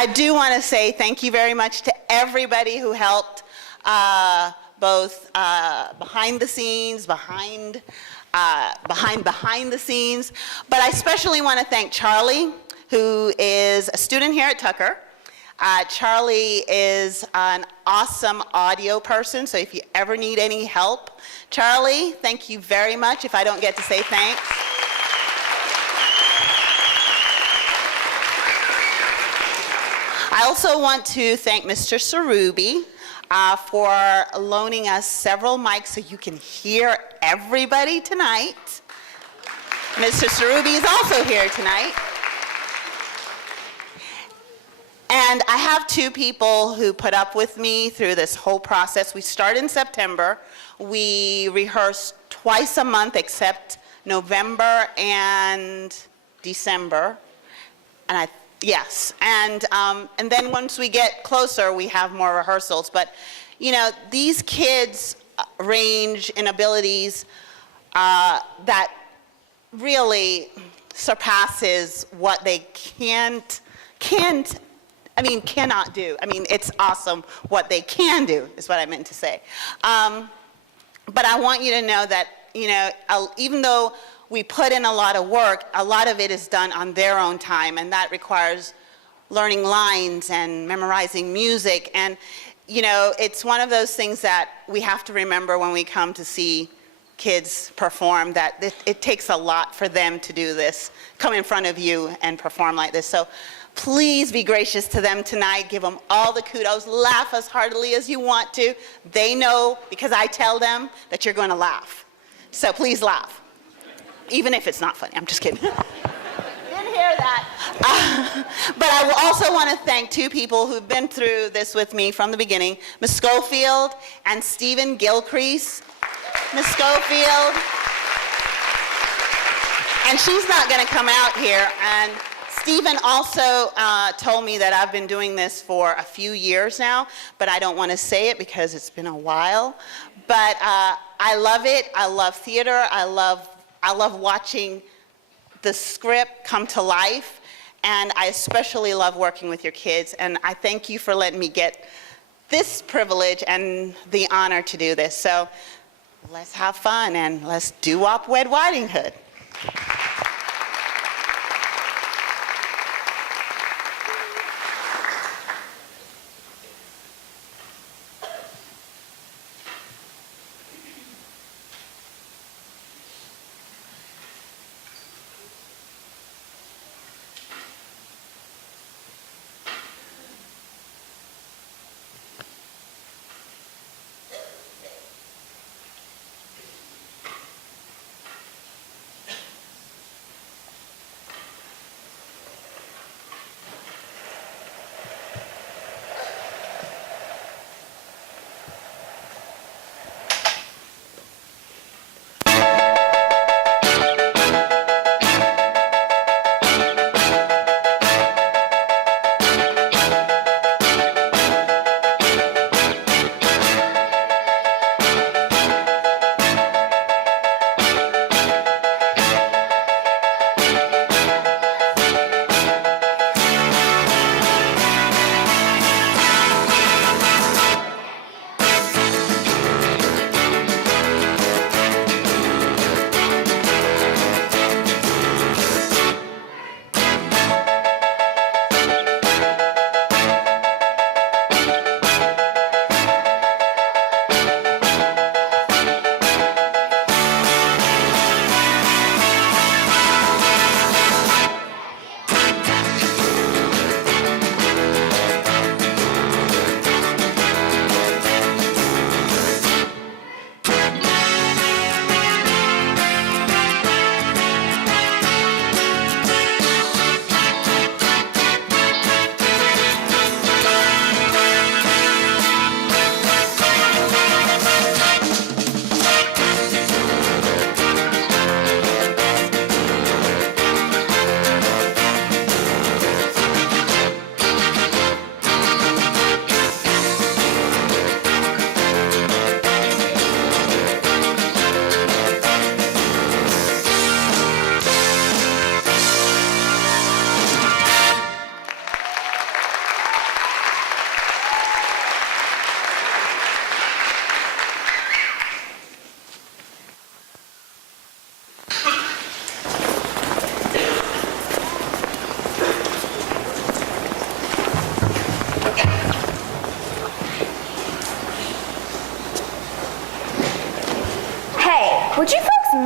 I do want to say thank you very much to everybody who helped, both behind the scenes, behind the scenes. But I especially want to thank Charlie, who is a student here at Tucker. Charlie is an awesome audio person, so if you ever need any help, Charlie, thank you very much if I don't get to say thanks. I also want to thank Mr. Sarubi for loaning us several mics so you can hear everybody tonight. Mr. Sarubi is also here tonight. And I have two people who put up with me through this whole process. We start in September. We rehearse twice a month except November and December. And yes, and then once we get closer, we have more rehearsals. But, you know, these kids range in abilities that really surpasses what they cannot do. I mean, it's awesome what they can do, is what I meant to say. But I want you to know that, you know, even though we put in a lot of work, a lot of it is done on their own time, and that requires learning lines and memorizing music. And, you know, it's one of those things that we have to remember when we come to see kids perform, that it takes a lot for them to do this, come in front of you and perform like this. So please be gracious to them tonight. Give them all the kudos. Laugh as heartily as you want to. They know, because I tell them, that you're going to laugh. So please laugh, even if it's not funny. I'm just kidding. Didn't hear that. But I also want to thank two people who've been through this with me from the beginning, Ms. Schofield and Stephen Gilcrease. Ms. Schofield. And she's not going to come out here. And Stephen also told me that I've been doing this for a few years now, but I don't want to say it because it's been a while. But I love it. I love theater. I love watching the script come to life. And I especially love working with your kids. And I thank you for letting me get this privilege and the honor to do this. So let's have fun and let's doo-wop Red Riding Hood.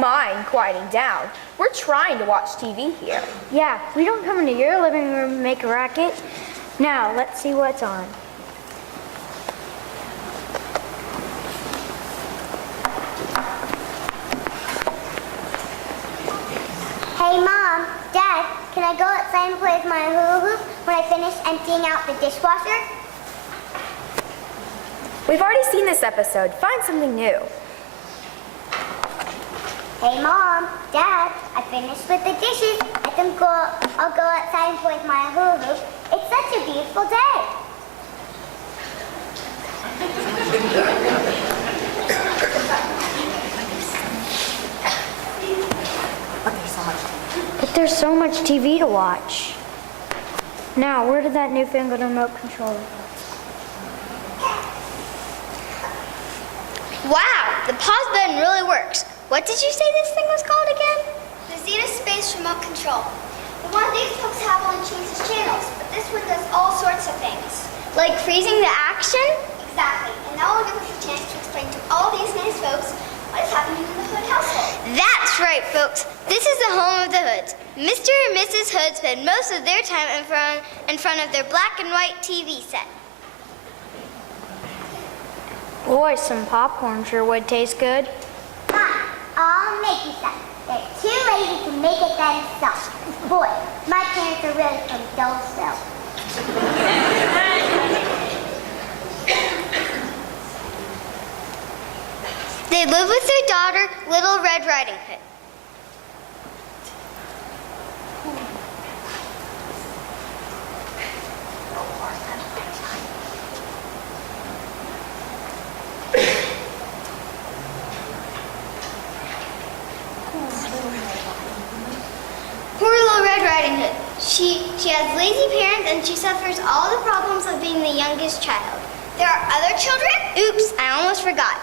mind quieting down. We're trying to watch TV here. Yeah, we don't come into your living room and make a racket. Now, let's see what's on. Hey, Mom, Dad, can I go outside and play with my hula hoop when I finish emptying out the dishwasher? We've already seen this episode. Find something new. Hey, Mom, Dad, I finished with the dishes. I'll go outside and play with my hula hoop. It's such a beautiful day. But there's so much TV to watch. Now, where did that newfangled remote control go? Wow, the pause button really works. What did you say this thing was called again? The Zeta Space Remote Control. The one these folks have only changes channels, but this one does all sorts of things. Like freezing the action? Exactly, and that will give us a chance to explain to all these nice folks what is happening in the Hood household. That's right, folks. This is the home of the Hoods. Mr. and Mrs. Hood spend most of their time in front of their black and white TV set. Boy, some popcorn sure would taste good. Fine, I'll make you some. They're too lazy to make it themselves. Boy, my parents are really from Dolesville. They live with their daughter, Little Red Riding Hood. Poor Little Red Riding Hood. She has lazy parents and she suffers all the problems of being the youngest child. There are other children? Oops, I almost forgot.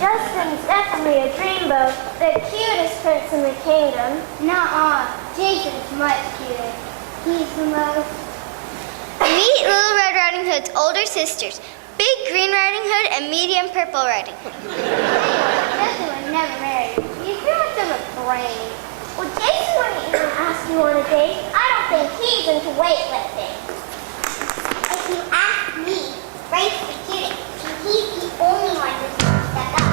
Justin's definitely a dreamboat, the cutest prince in the kingdom. Nuh-uh, Jason's much cuter. He's the most... Meet Little Red Riding Hood's older sisters, Big Green Riding Hood and Medium Purple Riding Hood. Justin was never married. He's too much of a brain. Well, Jason wouldn't even ask you on a date. I don't think he's into weightlifting. If you ask me, Frank's the cutest, and he's the only one who's going to step up.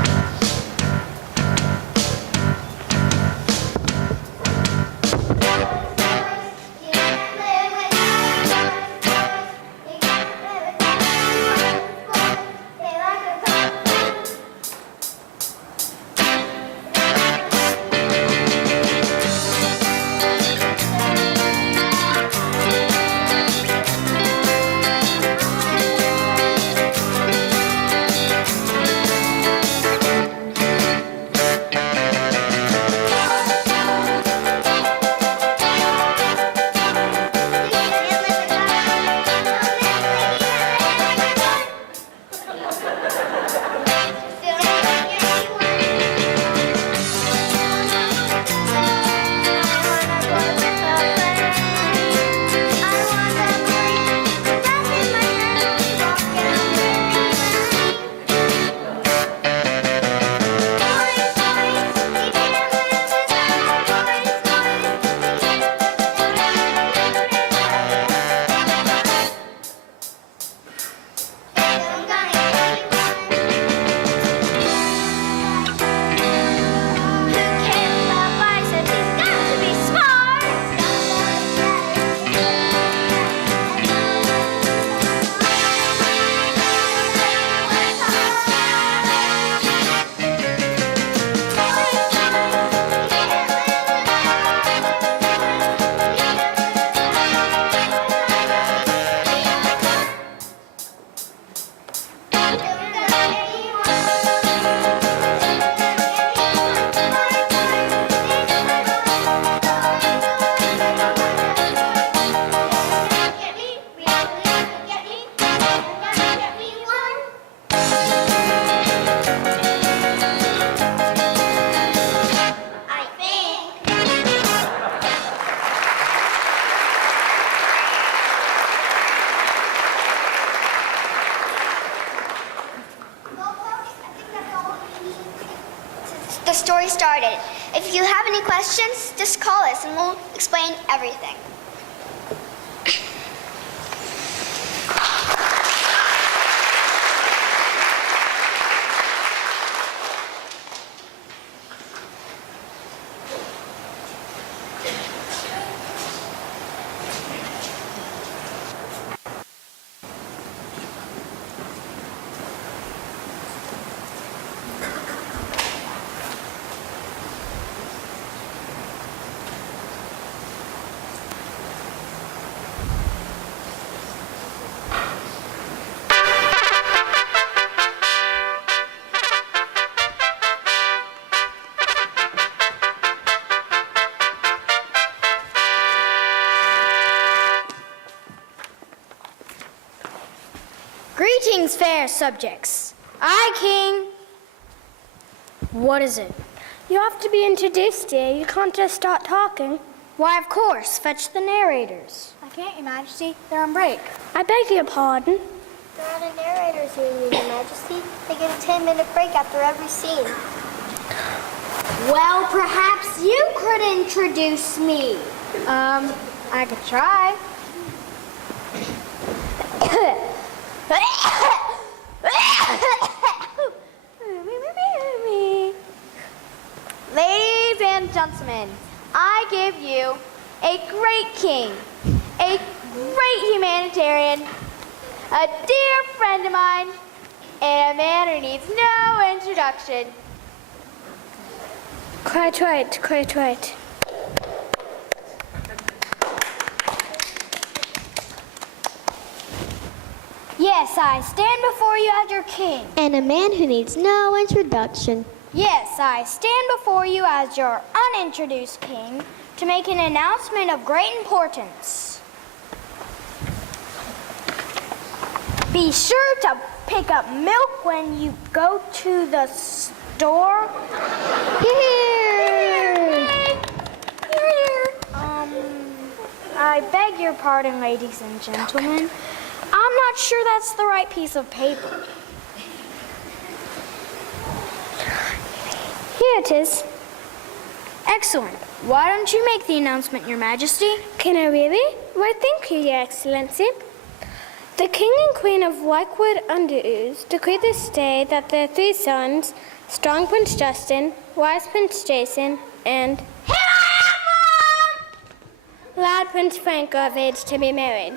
the story started. If you have any questions, just call us and we'll explain everything. Greetings, fair subjects. I, King. What is it? You have to be introduced, dear. You can't just start talking. Why, of course. Fetch the narrators. I can't, Your Majesty. They're on break. I beg your pardon. There are the narrators here, Your Majesty. They get a 10-minute break after every scene. Well, perhaps you could introduce me. I could try. Ladies and gentlemen, I give you a great king, a great humanitarian, a dear friend of mine, and a man who needs no introduction. Quite right, quite right. Yes, I stand before you as your king. And a man who needs no introduction. Yes, I stand before you as your unintroduced king to make an announcement of great importance. Be sure to pick up milk when you go to the store. Here! I beg your pardon, ladies and gentlemen. I'm not sure that's the right piece of paper. Here it is. Excellent. Why don't you make the announcement, Your Majesty? Can I really? Why, thank you, Your Excellency. The King and Queen of Whitewood Under Ooze decree this day that their 3 sons, Strong Prince Justin, Wise Prince Jason, and Here I am, Mom! Loud Prince Frank are of age to be married.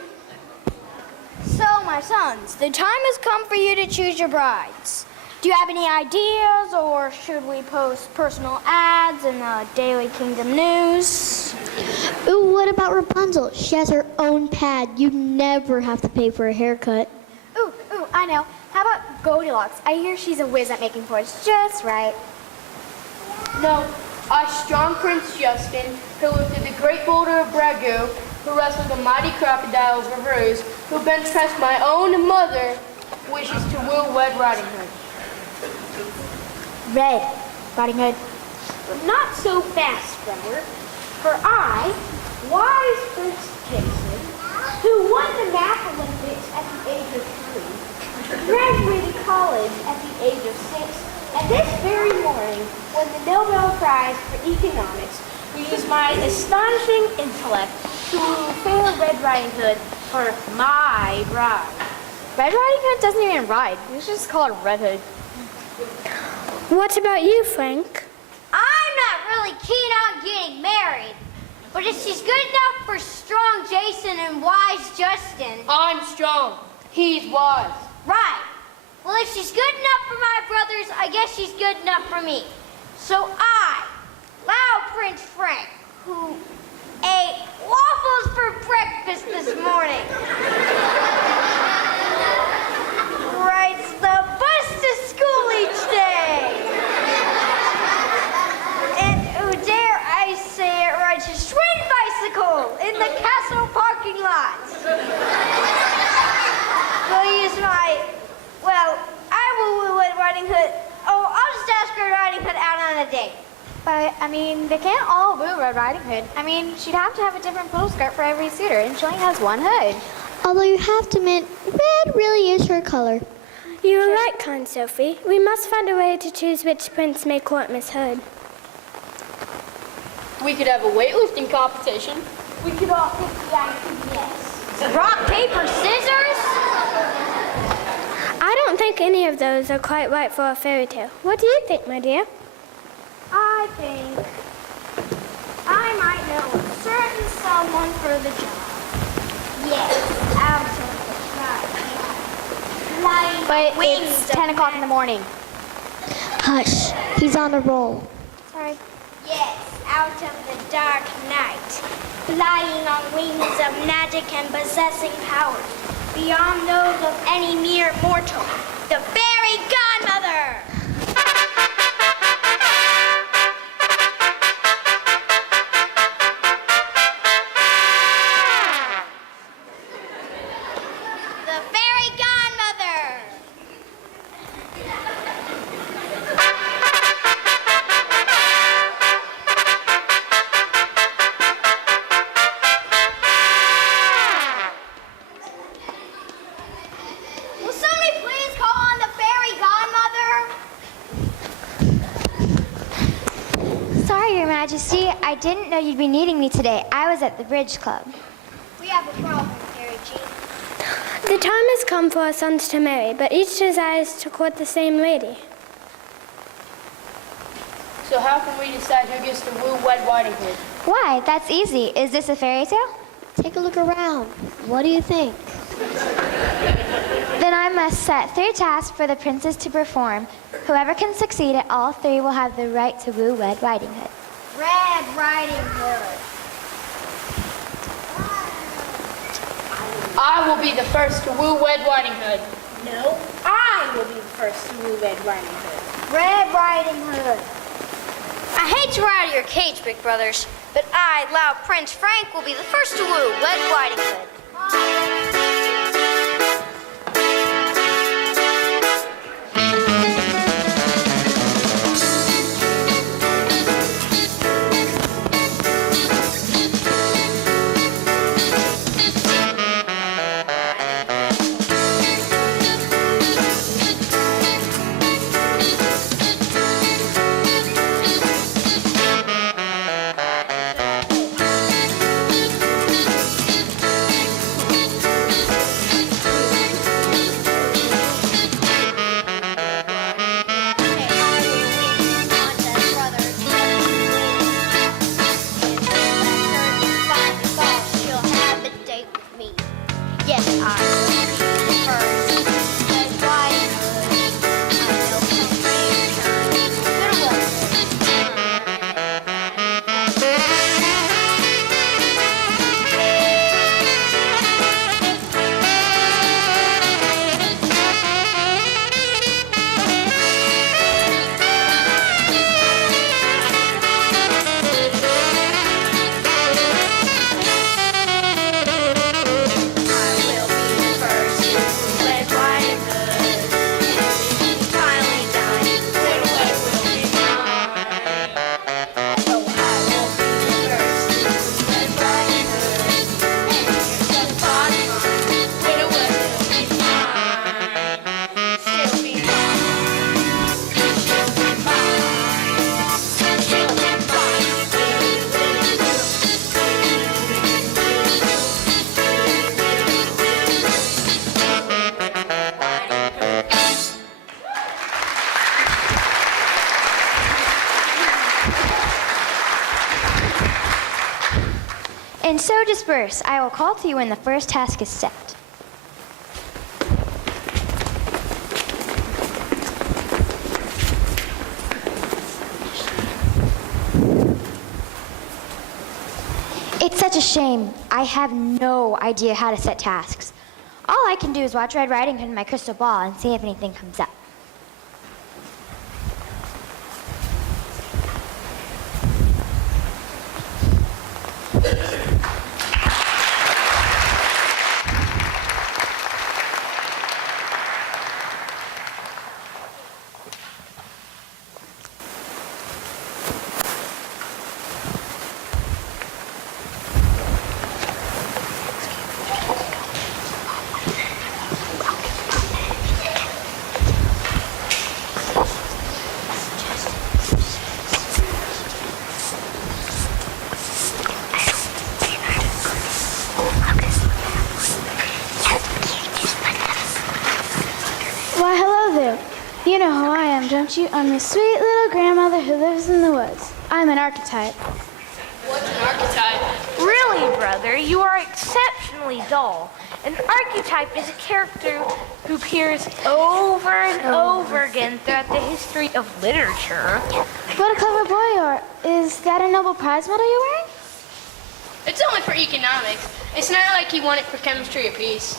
So, my sons, the time has come for you to choose your brides. Do you have any ideas, or should we post personal ads in the Daily Kingdom News? Ooh, what about Rapunzel? She has her own pad. You never have to pay for a haircut. Ooh, I know. How about Goldilocks? I hear she's a whiz at making ports just right. No, I, Strong Prince Justin, who lived in the great boulder of Bragu, who wrestled the mighty crocodiles of Ruse, who bench pressed my own mother, wishes to woo Red Riding Hood. Red Riding Hood. But not so fast, brother. For I, Wise Prince Jason, who won the Math Olympics at the age of 3, graduated college at the age of 6, and this very morning won the Nobel Prize for Economics, used my astonishing intellect to woo fair Red Riding Hood for my bride. Red Riding Hood doesn't even ride. We should just call her Red Hood. What about you, Frank? I'm not really keen on getting married, but if she's good enough for Strong Jason and Wise Justin. I'm strong. He's wise. Right. Well, if she's good enough for my brothers, I guess she's good enough for me. So I, Loud Prince Frank, who ate waffles for breakfast this morning, rides the bus to school each day. And who dare I say it, rides his twin bicycle in the castle parking lot. Will use my, well, I will woo Red Riding Hood. Oh, I'll just ask Red Riding Hood out on a date. But, I mean, they can't all woo Red Riding Hood. I mean, she'd have to have a different poodle skirt for every suitor, and she only has one hood. Although you have to admit, red really is her color. You are right, kind Sophie. We must find a way to choose which prince may court Miss Hood. We could have a weightlifting competition. We could all pick the answer yes. Rock, paper, scissors? I don't think any of those are quite right for a fairy tale. What do you think, my dear? I think I might know a certain someone for the job. Yes, out of the right. But it's 10 o'clock in the morning. Hush, he's on a roll. Sorry. Yes, out of the dark night, flying on wings of magic and possessing powers, beyond those of any mere mortal, the fairy godmother! The fairy godmother! Will somebody please call on the fairy godmother? Sorry, Your Majesty. I didn't know you'd be needing me today. I was at the Bridge Club. We have a problem, Fairy Jean. The time has come for our sons to marry, but each desires to court the same lady. So how can we decide who gets to woo Red Riding Hood? Why? That's easy. Is this a fairy tale? Take a look around. What do you think? Then I must set 3 tasks for the princes to perform. Whoever can succeed at all 3 will have the right to woo Red Riding Hood. Red Riding Hood. I will be the first to woo Red Riding Hood. No, I will be the first to woo Red Riding Hood. Red Riding Hood. I hate to ride out of your cage, Big Brothers, but I, Loud Prince Frank, will be the first to woo Red Riding Hood. Yes, I will be the first. Red Riding Hood. I know come rain shine, good And so disperse. I will call to you when the first task is set. It's such a shame. I have no idea how to set tasks. All I can do is watch Red Riding Hood in my crystal ball and see if anything comes up. am, don't you? I'm a sweet little grandmother who lives in the woods. I'm an archetype. What's an archetype? Really, brother, you are exceptionally dull. An archetype is a character who appears over and over again throughout the history of literature. What a clever boy you are. Is that a Nobel Prize medal you're wearing? It's only for economics. It's not like he won it for chemistry apiece.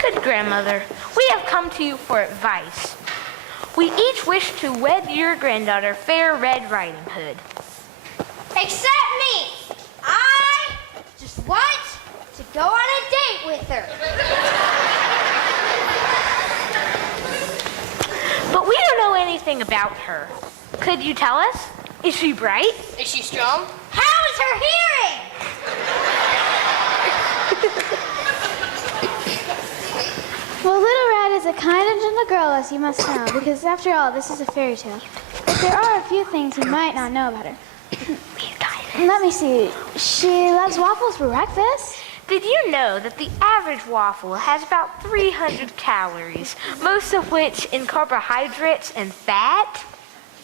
Good grandmother, we have come to you for advice. We each wish to wed your granddaughter, Fair Red Riding Hood. Except me. I just want to go on a date with her. But we don't know anything about her. Could you tell us? Is she bright? Is she strong? How is her hearing? Well, Little Red is a kind and gentle girl, as you must know, because after all, this is a fairy tale. But there are a few things you might not know about her. Let me see. She loves waffles for breakfast. Did you know that the average waffle has about 300 calories, most of which in carbohydrates and fat?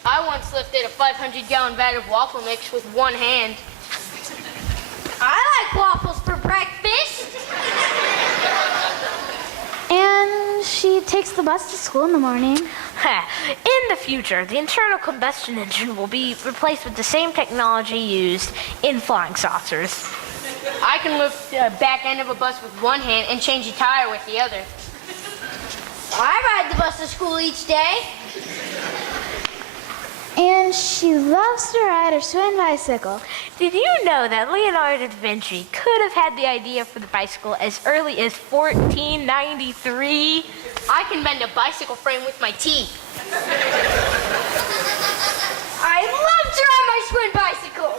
I once lifted a 500-gallon vat of waffle mix with one hand. I like waffles for breakfast. And she takes the bus to school in the morning. In the future, the internal combustion engine will be replaced with the same technology used in flying saucers. I can lift the back end of a bus with one hand and change a tire with the other. I ride the bus to school each day. And she loves to ride her swing bicycle. Did you know that Leonardo da Vinci could have had the idea for the bicycle as early as 1493? I can bend a bicycle frame with my teeth. I love to ride my swing bicycle.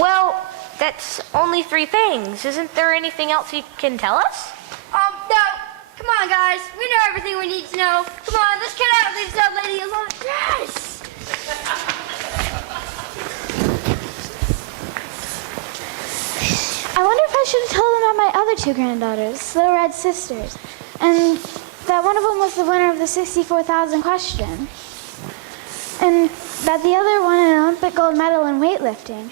Well, that's only 3 things. Isn't there anything else you can tell us? No. Come on, guys. We know everything we need to know. Come on, let's get out and leave that lady alone. Yes! I wonder if I should have told them about my other 2 granddaughters, Little Red sisters, and that one of them was the winner of the 64,000 question, and that the other won an Olympic gold medal in weightlifting.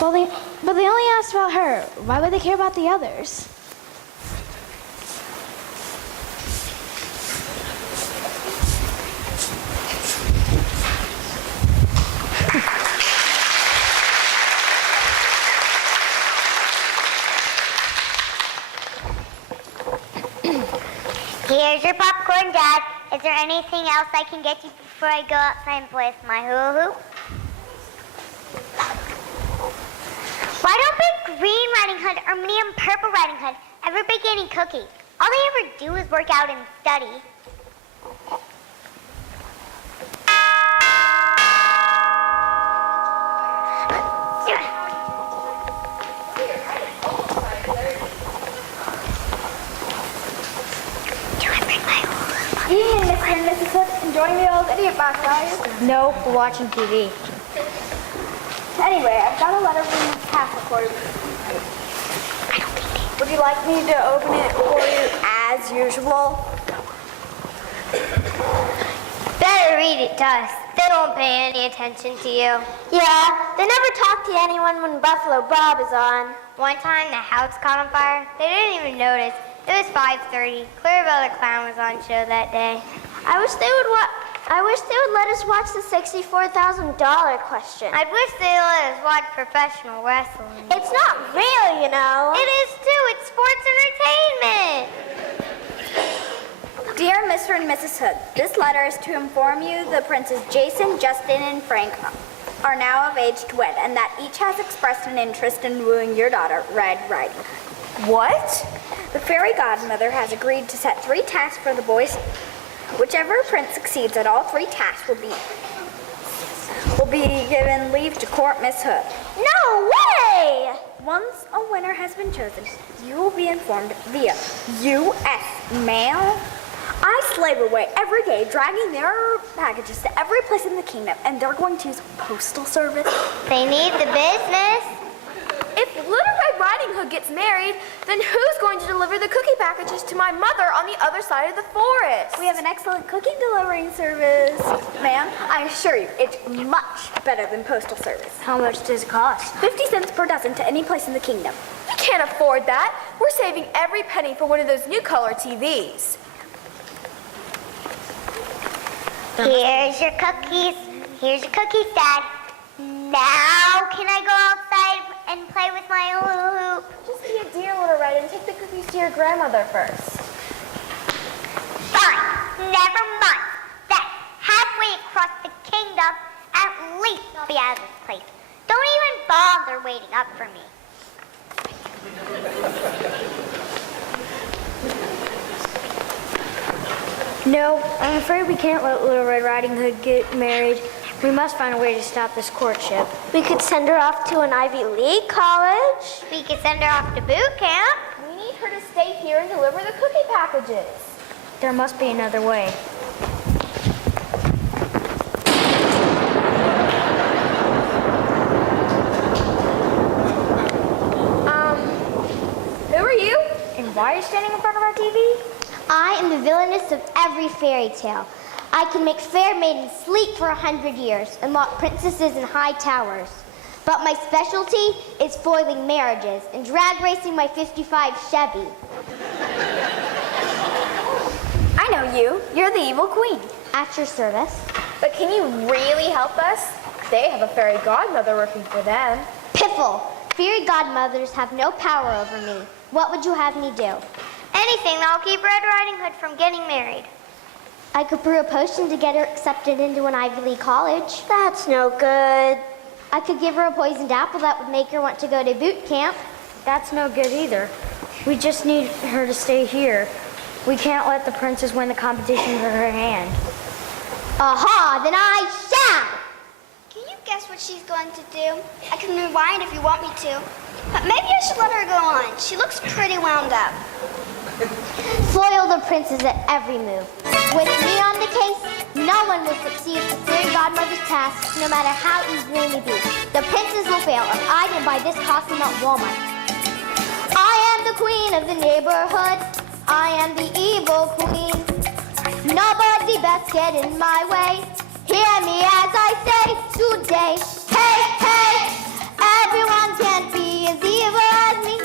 But they only asked about her. Why would they care about the others? Here's your popcorn, Dad. Is there anything else I can get you before I go outside and play with my hula hoop? Why don't Big Green Riding Hood or Medium Purple Riding Hood ever bake any cookies? All they ever do is work out and study. Evening, Mr. and Mrs. Hood. Enjoying the old idiot box, are you? No, we're watching TV. Anyway, I've got a letter from the castle for you. Would you like me to open it for you as usual? Better read it to us. They don't pay any attention to you. Yeah, they never talk to anyone when Buffalo Bob is on. One time the house caught on fire. They didn't even notice. It was 5:30. Clarabelle the Clown was on show that day. I wish they would let us watch the $64,000 question. I wish they let us watch professional wrestling. It's not real, you know. It is too. It's sports entertainment. Dear Mr. and Mrs. Hood, this letter is to inform you the Princes Jason, Justin, and Frank are now of age to wed, and that each has expressed an interest in wooing your daughter, Red Riding Hood. What? The fairy godmother has agreed to set 3 tasks for the boys. Whichever prince succeeds at all 3 tasks will be given leave to court Miss Hood. No way! Once a winner has been chosen, you will be informed via U.S. mail. I slave away every day, dragging their packages to every place in the kingdom, and they're going to use postal service. They need the business. If Little Red Riding Hood gets married, then who's going to deliver the cookie packages to my mother on the other side of the forest? We have an excellent cookie delivering service. Ma'am, I assure you, it's much better than postal service. How much does it cost? 50 cents per dozen to any place in the kingdom. We can't afford that. We're saving every penny for one of those new color TVs. Here's your cookies. Here's your cookies, Dad. Now can I go outside and play with my hula hoop? Just be a dear, Little Red, and take the cookies to your grandmother first. Fine. Never mind. Then, halfway across the kingdom, at least I'll be out of this place. Don't even bother waiting up for me. No, I'm afraid we can't let Little Red Riding Hood get married. We must find a way to stop this courtship. We could send her off to an Ivy League college. We could send her off to boot camp. We need her to stay here and deliver the cookie packages. There must be another way. Who are you? And why are you standing in front of our TV? I am the villainess of every fairy tale. I can make fair maidens sleep for 100 years and lock princesses in high towers. But my specialty is foiling marriages and drag racing my 55 Chevy. I know you. You're the evil queen. At your service. But can you really help us? They have a fairy godmother working for them. Piffle, fairy godmothers have no power over me. What would you have me do? Anything that'll keep Red Riding Hood from getting married. I could brew a potion to get her accepted into an Ivy League college. That's no good. I could give her a poisoned apple that would make her want to go to boot camp. That's no good either. We just need her to stay here. We can't let the princess win the competition for her hand. Aha, then I shall! Can you guess what she's going to do? I can rewind if you want me to. But maybe I should let her go on. She looks pretty wound up. Foil the princess at every move. With me on the case, no one will succeed at the fairy godmother's task, no matter how easy it may be. The princess will fail if I can buy this costume at Walmart. I am the queen of the neighborhood. I am the evil queen. Nobody best get in my way. Hear me as I say today. Hey, hey, everyone can't be as evil as me.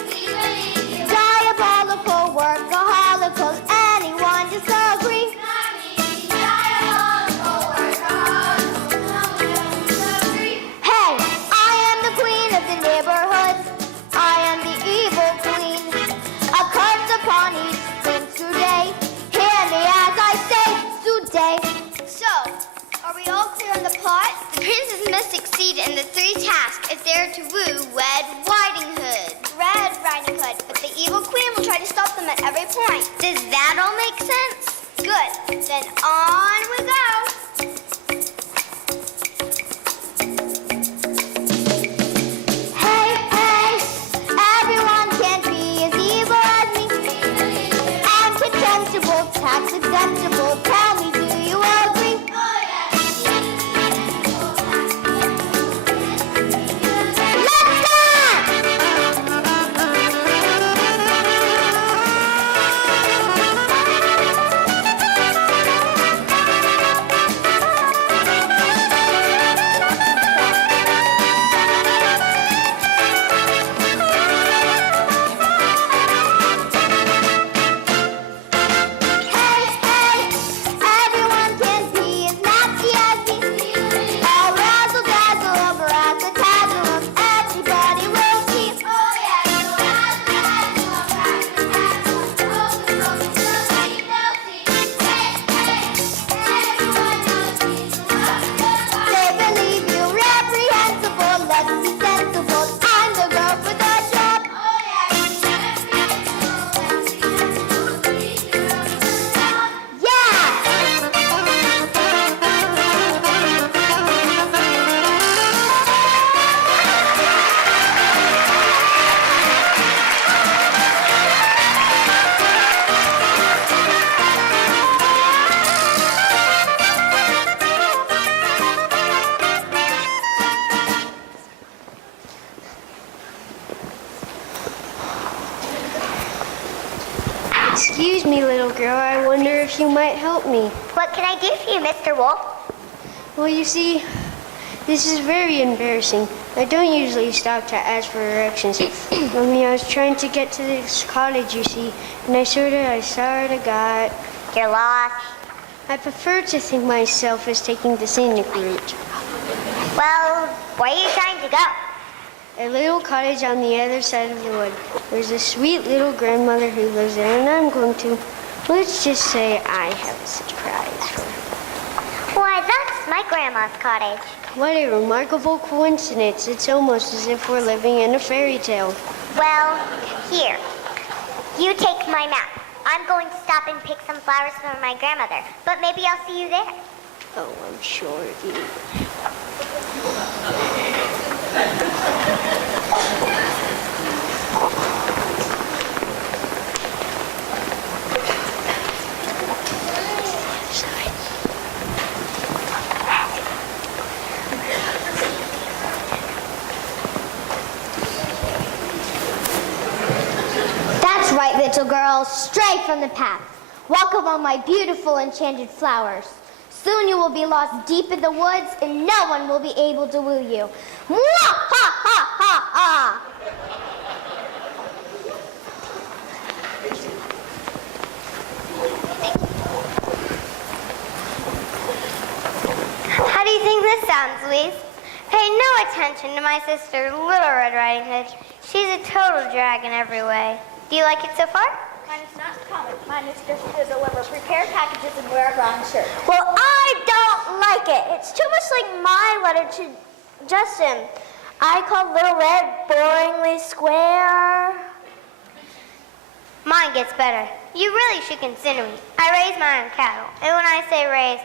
Diabolical, workaholical, anyone disagree? Hey, I am the queen of the neighborhood. I am the evil queen. A curse upon each prince today. Hear me as I say today. So, are we all clear on the plot? The princess must succeed in the 3 tasks if they're to woo Red Riding Hood. Red Riding Hood, but the evil queen will try to stop them at every point. Does that all make sense? Good. Then on we go. Hey, hey, everyone can't be as evil as me. I'm contemptible, tax acceptable. Tell me, do you agree? Let's dance! Hey, hey, wonder if you might help me. What can I do for you, Mr. Wolf? Well, you see, this is very embarrassing. I don't usually stop to ask for directions. I was trying to get to this college, you see, and I sort of got... You're lost. I prefer to think myself as taking the scenic route. Well, where are you trying to go? A little cottage on the other side of the wood. There's a sweet little grandmother who lives there, and I'm going to, let's just say I have a surprise for her. Why, that's my grandma's cottage. What a remarkable coincidence. It's almost as if we're living in a fairy tale. Well, here. You take my map. I'm going to stop and pick some flowers for my grandmother, but maybe I'll see you there. Oh, I'm sure of you. That's right, little girl, stray from the path. Walk among my beautiful enchanted flowers. Soon you will be lost deep in the woods, and no one will be able to woo you. Mwah, ha, ha, ha, ha! How do you think this sounds, Louise? Pay no attention to my sister, Little Red Riding Hood. She's a total drag in every way. Do you like it so far? Mine is not common. Mine is just to deliver prepared packages and wear a brown shirt. Well, I don't like it. It's too much like my letter to Justin. I called Little Red boringly square. Mine gets better. You really should consider me. I raise my own cattle. And when I say raise,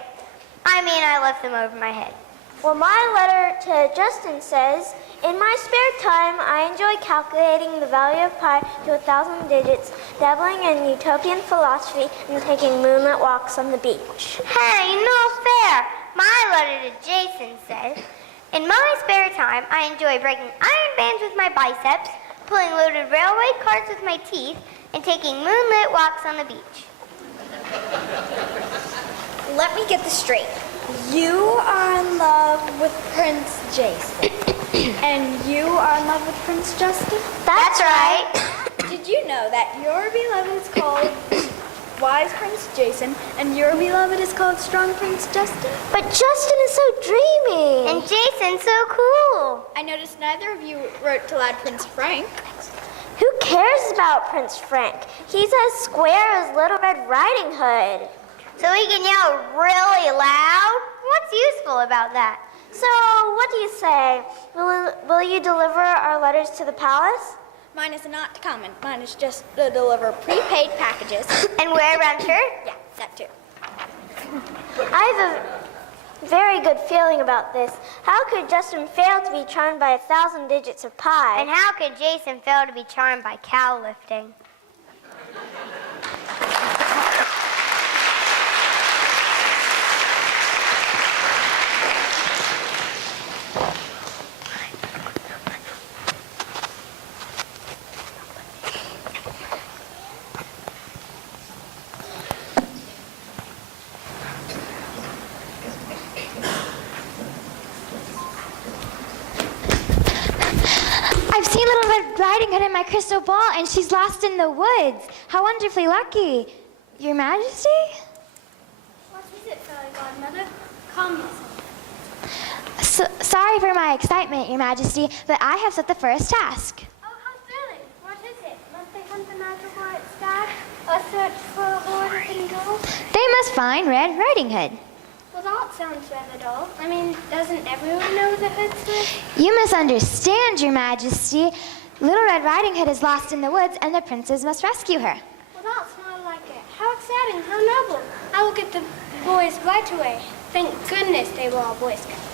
I mean I left them over my head. Well, my letter to Justin says, in my spare time, I enjoy calculating the value of pi to 1,000 digits, dabbling in utopian philosophy, and taking moonlit walks on the beach. Hey, no fair. My letter to Jason says, in my spare time, I enjoy breaking iron bands with my biceps, pulling loaded railway cars with my teeth, and taking moonlit walks on the beach. Let me get this straight. You are in love with Prince Jason. And you are in love with Prince Justin? That's right. Did you know that your beloved is called Wise Prince Jason and your beloved is called Strong Prince Justin? But Justin is so dreamy. And Jason's so cool. I noticed neither of you wrote to lad Prince Frank. Who cares about Prince Frank? He's as square as Little Red Riding Hood. So he can yell really loud? What's useful about that? So, what do you say? Will you deliver our letters to the palace? Mine is not common. Mine is just to deliver prepaid packages. And wear a brown shirt? Yeah, that too. I have a very good feeling about this. How could Justin fail to be charmed by 1,000 digits of pi? And how could Jason fail to be charmed by cow lifting? I've seen Little Red Riding Hood in my crystal ball, and she's lost in the woods. How wonderfully lucky. Your Majesty? What is it, Fairy Godmother? Calm yourself. Sorry for my excitement, Your Majesty, but I have set the first task. Oh, how thrilling! What is it? Must they hunt the magic white stag? Or search for a hoard of hidden jewels? They must find Red Riding Hood. Well, that sounds rather dull. I mean, doesn't everyone know the hood's there? You misunderstand, Your Majesty. Little Red Riding Hood is lost in the woods, and the princes must rescue her. Well, that's not like it. How exciting, how noble. I will get the boys right away. Thank goodness they were all Boy Scouts.